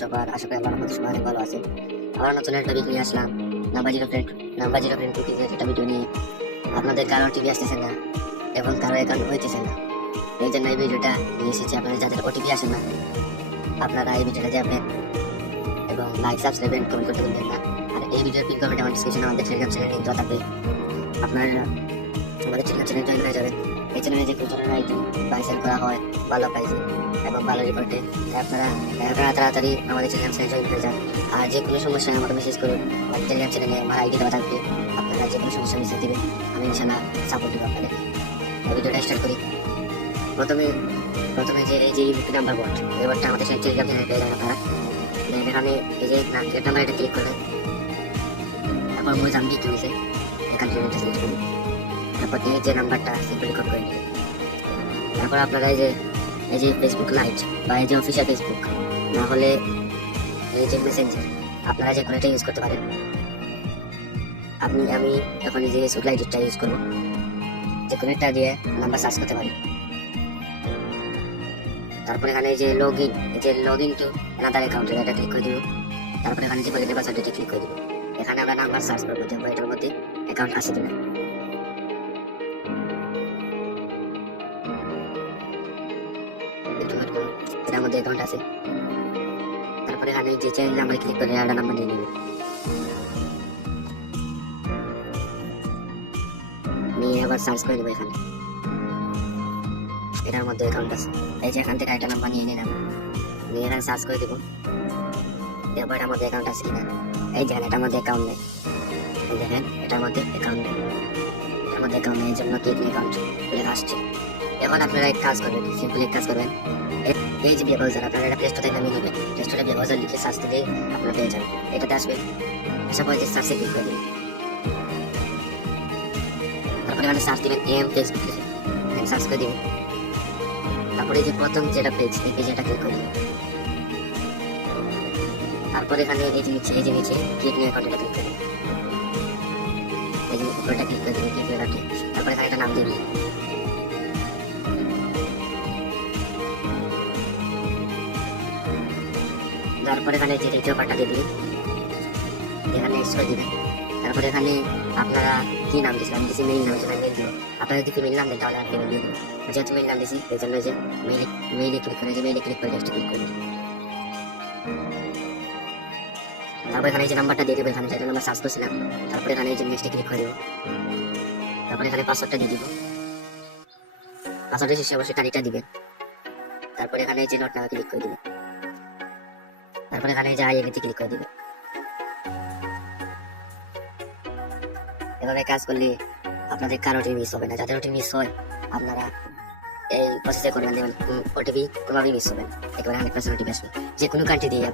সবার? আশা করি আল্লাহর রহমতে সবাই অনেক ভালো আছে। আবার নতুন একটা ভিডিও নিয়ে আসলাম, নাম্বার জিরো ফ্রেন্ড কুকিজের একটা ভিডিও নিয়ে। আপনাদের কারো টিভি আসতেছে না এবং কারো অ্যাকাউন্ট হইতেছে না, এই জন্য এই ভিডিওটা নিয়ে এসেছি। আপনাদের যাদের ওটিপি আসে না, আপনারা এই ভিডিওটা যাবেন এবং লাইক সাবস্ক্রাইব এন্ড কমেন্ট করতে ভুলবেন না। আর এই ভিডিওর পিন কমেন্ট আমার ডিসক্রিপশনে আমাদের টেলিগ্রাম চ্যানেল লিংক দেওয়া থাকবে, আপনারা আমাদের টেলিগ্রাম চ্যানেল জয়েন হয়ে যাবেন। এই চ্যানেলে যে কোনো ধরনের আইটেম বাই সেল করা হয় ভালো প্রাইসে এবং ভালো রিপোর্টে, আপনারা তাড়াতাড়ি আমাদের টেলিগ্রাম চ্যানেল জয়েন হয়ে যান। আর যে কোনো সমস্যায় আমাকে মেসেজ করুন, আমার টেলিগ্রাম চ্যানেলে আমার আইডি দেওয়া থাকবে, আপনারা যে কোনো সমস্যা মেসেজ দেবেন, আমি ইনশাল্লাহ সাপোর্ট দেবো আপনাদের। ভিডিওটা স্টার্ট করি। প্রথমে যে এই যে নাম্বার বোর্ড, এই বোর্ডটা আমাদের টেলিগ্রাম চ্যানেলে পেয়ে যাবেন আপনারা। এখানে এই যে গেট নাম্বার, এটা ক্লিক করবেন। তারপর মোজাম্বিক রয়েছে, এখান থেকে এটা সিলেক্ট করুন। তারপর এই যে নাম্বারটা সিম্পলি কপি করে নেবেন। তারপর আপনারা এই যে ফেসবুক লাইট বা এই যে অফিসিয়াল ফেসবুক, না হলে এই যে মেসেঞ্জার, আপনারা যে কোনো একটা ইউজ করতে পারেন। আমি এখন এই যে ফেসবুক লাইটটা ইউজ করবো, যে কোনো একটা দিয়ে নাম্বার সার্চ করতে পারি। তারপর এখানে এই যে log in to another account, এটা ক্লিক করে দিব। তারপর এখানে যে ফরিদের পাসওয়ার্ড, এটা ক্লিক করে দিব। এখানে আমরা নাম্বার সার্চ করবো যে এটার মধ্যে অ্যাকাউন্ট আছে কিনা। এটার মধ্যে অ্যাকাউন্ট আছে। তারপরে এখানে যে চেঞ্জ নাম্বার ক্লিক করে একটা নাম্বার নিয়ে নেবে, নিয়ে আবার সার্চ করে দেবো। এখানে এটার মধ্যে অ্যাকাউন্ট আছে, এই যে এখান থেকে একটা নাম্বার নিয়ে নিলাম, নিয়ে এখানে সার্চ করে দেবো। এবার এটার মধ্যে অ্যাকাউন্ট আছে কিনা। এই দেখেন এটার মধ্যে অ্যাকাউন্ট নেই, দেখেন এটার মধ্যে অ্যাকাউন্ট নেই, এটার মধ্যে অ্যাকাউন্ট নেই, এই জন্য ক্লিক অ্যাকাউন্ট লেখা আসছে। এখন আপনারা এক কাজ করবেন, সিম্পলি এক কাজ করবেন, এই যে বিয়ে ব্রাউজার, আপনারা এটা প্লে স্টোর থেকে নামিয়ে নেবেন। প্লে স্টোরে বিয়ে ব্রাউজার লিখে সার্চ দিলে আপনারা পেয়ে যাবেন। এটাতে আসবেন, আসার পরে যে সার্চে ক্লিক করে দেবেন। তারপরে এখানে সার্চ দিবেন এম ফেসবুক, এখানে সার্চ করে দিবেন। তারপরে যে প্রথম যেটা পেজ, এই পেজে এটা ক্লিক করে দেবেন। তারপরে এখানে এই যে নিচে ক্লিক নিয়ে অ্যাকাউন্ট, এটা ক্লিক করে দেবেন। এই যে উপরটা ক্লিক করে দেবেন, ক্লিক করে রাখি। তারপরে এখানে একটা নাম দিয়ে দিন। তারপরে এখানে যে দ্বিতীয় পার্টটা দিয়ে দিন, এখানে নেক্সট করে দিবেন। তারপরে এখানে আপনারা কি নাম দিচ্ছেন, আমি দিচ্ছি মেইল নাম, সেটা মেইল দিব। আপনারা যদি ফিমেল নাম দেন তাহলে আর ফিমেল দিয়ে দেবেন। যেহেতু মেইল নাম দিচ্ছি এই জন্য যে মেইলে ক্লিক করে নেক্সট ক্লিক করে দিন। তারপর এখানে যে নাম্বারটা দিয়ে দেবো, এখানে যেটা নাম্বার সার্চ করছিলাম। তারপরে এখানে যে নেক্সটে ক্লিক করে দেবো। তারপরে এখানে পাসওয়ার্ডটা দিয়ে দিব। পাসওয়ার্ডের শেষে অবশ্যই তারিখটা দিবেন। তারপরে এখানে যে নোট নামে ক্লিক করে দিবেন। তারপরে এখানে যে আইএনটি ক্লিক করে দিবেন। এভাবে কাজ করলে আপনাদের কারোটি মিস হবে না। যাদের ওটি মিস হয় আপনারা এই প্রসেসে করবেন, যেমন ওটিপি কোনোভাবেই মিস হবে না, একেবারে 100% ওটিপি আসবে। যে কোনো কান্ট্রি দিয়ে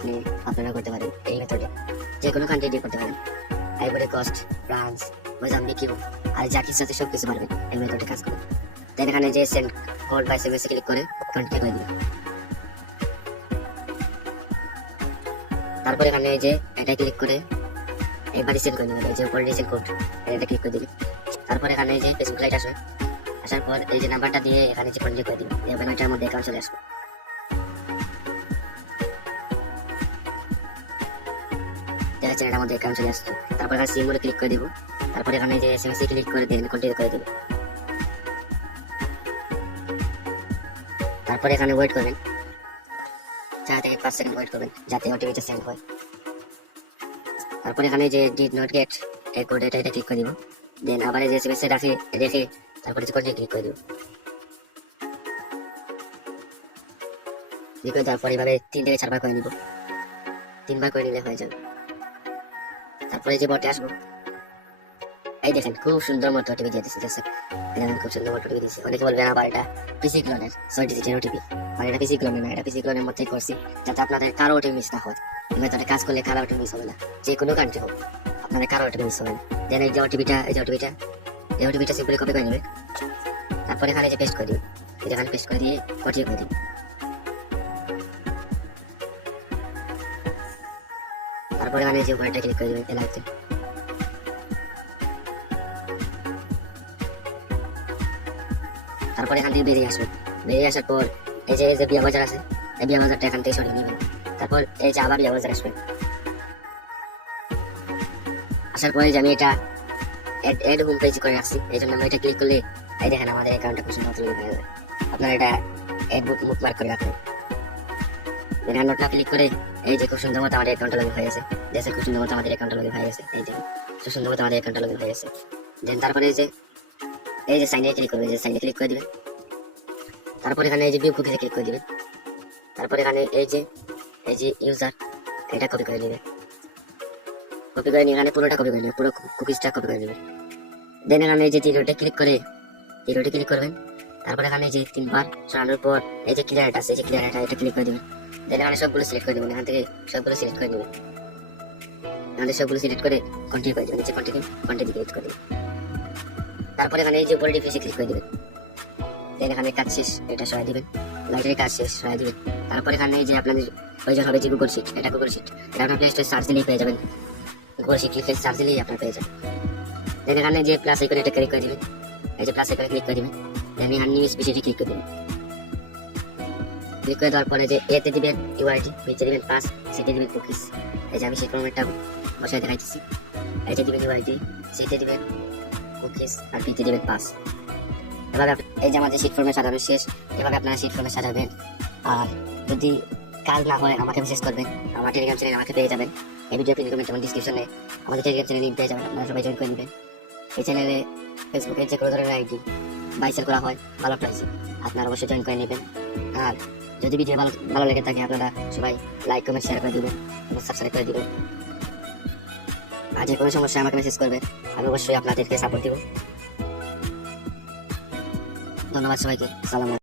আপনারা করতে পারেন এই মেথডে, যে কোনো কান্ট্রি দিয়ে করতে পারেন। আইভরি কোস্ট, ফ্রান্স, মোজাম্বিক, আর যা কিছু আছে সব কিছু পারবেন এই মেথডে কাজ করবেন। দেন এখানে যে সেন্ড কোড বা এসএমএস ক্লিক করে কন্টিনিউ করে দিবেন। তারপর এখানে যে এটা ক্লিক করে একবার রিসেন্ড করে দিবেন, এই যে উপরে রিসেন্ড কোড, এটা ক্লিক করে দিবেন। তারপর এখানে যে ফেসবুক লাইট আসবে, আসার পর এই যে নাম্বারটা দিয়ে এখানে যে কন্টিনিউ করে দিবেন, এই ব্যানারটার মধ্যে অ্যাকাউন্ট চলে আসবে। দেখেন এটার মধ্যে অ্যাকাউন্ট চলে আসছে। তারপর এখানে সিম্বলে ক্লিক করে দিব। তারপর এখানে যে এসএমএস ক্লিক করে দেন, কন্টিনিউ করে দিবেন। তারপর এখানে ওয়েট করবেন, 4 থেকে 5 সেকেন্ড ওয়েট করবেন যাতে ওটিপিটা সেন্ড হয়। তারপর এখানে যে ডিড নট গেট এই কোড, এটা ক্লিক করে দিব। দেন আবার এই যে এসএমএস রেখে তারপরে যে কন্টিনিউ ক্লিক করে দিব। ক্লিক করে তারপর এইভাবে 3 থেকে 4 বার করে নিব, 3 বার করে নিলে হয়ে যাবে। তারপরে যে বটে আসবো, এই দেখেন খুব সুন্দর মতো ওটিপি দিয়ে দিচ্ছে, দেখেন খুব সুন্দর মতো ওটিপি দিচ্ছে। অনেকে বলবেন আবার এটা পিসি ক্লোনের 6 ডিজিটের ওটিপি, মানে এটা পিসি ক্লোনের না, এটা পিসি ক্লোনের মধ্যেই করছি যাতে আপনাদের কারো ওটিপি মিস না হয়। এই মেথডে কাজ করলে কারো ওটিপি মিস হবে না, যে কোনো কান্ট্রি হোক আপনাদের কারো ওটিপি মিস হবে না। দেন এই যে ওটিপিটা সিম্পলি কপি করে নেবেন। তারপর এখানে যে পেস্ট করে দিবেন, এখানে পেস্ট করে দিয়ে কন্টিনিউ করে দিবেন। তারপর এখানে যে উপরেটা ক্লিক করে দিবেন এলাইতে। তারপর এখান থেকে বেরিয়ে আসবেন, বেরিয়ে আসার পর এই যে বিয়া বাজার আছে, এই বিয়া বাজারটা এখান থেকে সরিয়ে নেবেন। তারপর এই যে আবার ব্রাউজার আসবেন। আসার পরে যে আমি এটা এড হোম পেজ করে রাখছি, এই জন্য আমরা এটা ক্লিক করলে এই দেখেন আমাদের অ্যাকাউন্টটা খুব সুন্দর হয়ে যাবে। আপনারা এটা এড বুকমার্ক করে রাখবেন। দেন নোটটা ক্লিক করে এই যে খুব সুন্দর মতো আমাদের অ্যাকাউন্টটা লগইন হয়ে গেছে। দেখেন খুব সুন্দর মতো আমাদের অ্যাকাউন্টটা লগইন হয়ে গেছে। এই যে খুব সুন্দর মতো আমাদের অ্যাকাউন্টটা লগইন হয়ে গেছে। দেন তারপরে এই যে সাইনে ক্লিক করবেন, যে সাইনে ক্লিক করে দিবেন। তারপর এখানে এই যে ভিউ কুকিজে ক্লিক করে দিবেন। তারপর এখানে এই যে ইউজার এটা কপি করে নেবেন। কপি করে নিয়ে এখানে পুরোটা কপি করে নেবেন, পুরো কুকিজটা কপি করে নেবেন। দেন এখানে এই যে তীরটা ক্লিক করবেন। তারপর এখানে এই যে 3 বার সরানোর পর এই যে ক্লিয়ার আছে, এই যে ক্লিয়ার এটা ক্লিক করে দিবেন। দেন এখানে সবগুলো সিলেক্ট করে দিবেন, এখান থেকে সবগুলো সিলেক্ট করে দিবেন। এখানে সবগুলো সিলেক্ট করে কন্টিনিউ করে দিবেন, নিচে কন্টিনিউ ক্লিক করে দিবেন। তারপর এখানে এই যে উপরে ডিফিসে ক্লিক করে দিবেন। দেন এখানে কাজ শেষ এটা সরাই দিবেন, লাইটের কাজ শেষ সরাই দিবেন। তারপর এখানে এই যে আপনাদের প্রয়োজন হবে যে গুগল শিট, এটা গুগল শিট, এটা আপনার প্লে স্টোরে সার্চ দিলেই পেয়ে যাবেন। গুগল শিট লিখে সার্চ দিলেই আপনার পেয়ে যাবেন। দেন এখানে যে প্লাস আইকনে এটা ক্লিক করে দিবেন, এই যে প্লাস আইকনে ক্লিক করে দিবেন। দেন এখানে নিউ স্পেসিফিক ক্লিক করে দিবেন। ক্লিক করে দেওয়ার পরে যে এতে দিবেন ইউআইডি, বিতে দিবেন পাস, সিতে দিবেন কুকিজ। এই যে আমি সেই ফরম্যাটটা বসায় দেখাইতেছি। এই যে দিবেন ইউআইডি, সিতে দিবেন কুকিজ আর বিতে দিবেন পাস। এভাবে এই যে আমাদের শীট ফর্মে সাজানো শেষ। এভাবে আপনারা শীট ফর্মে সাজাবেন। আর যদি কাজ না হয় আমাকে মেসেজ করবেন, আমার টেলিগ্রাম চ্যানেল আমাকে পেয়ে যাবেন। এই ভিডিও পিন কমেন্ট এবং ডিসক্রিপশনে আমাদের টেলিগ্রাম চ্যানেল লিংক পেয়ে যাবেন, আপনারা সবাই জয়েন করে নেবেন। এই চ্যানেলে ফেসবুকে যে কোনো ধরনের আইডি বাইসেল করা হয় ভালো প্রাইসে, আপনারা অবশ্যই জয়েন করে নেবেন। আর যদি ভিডিও ভালো লেগে থাকে আপনারা সবাই লাইক কমেন্ট শেয়ার করে দিবেন এবং সাবস্ক্রাইব করে দিবেন। আর যে কোনো সমস্যা আমাকে মেসেজ করবেন, আমি অবশ্যই আপনাদেরকে সাপোর্ট দিব। ধন্যবাদ সবাইকে, সালাম।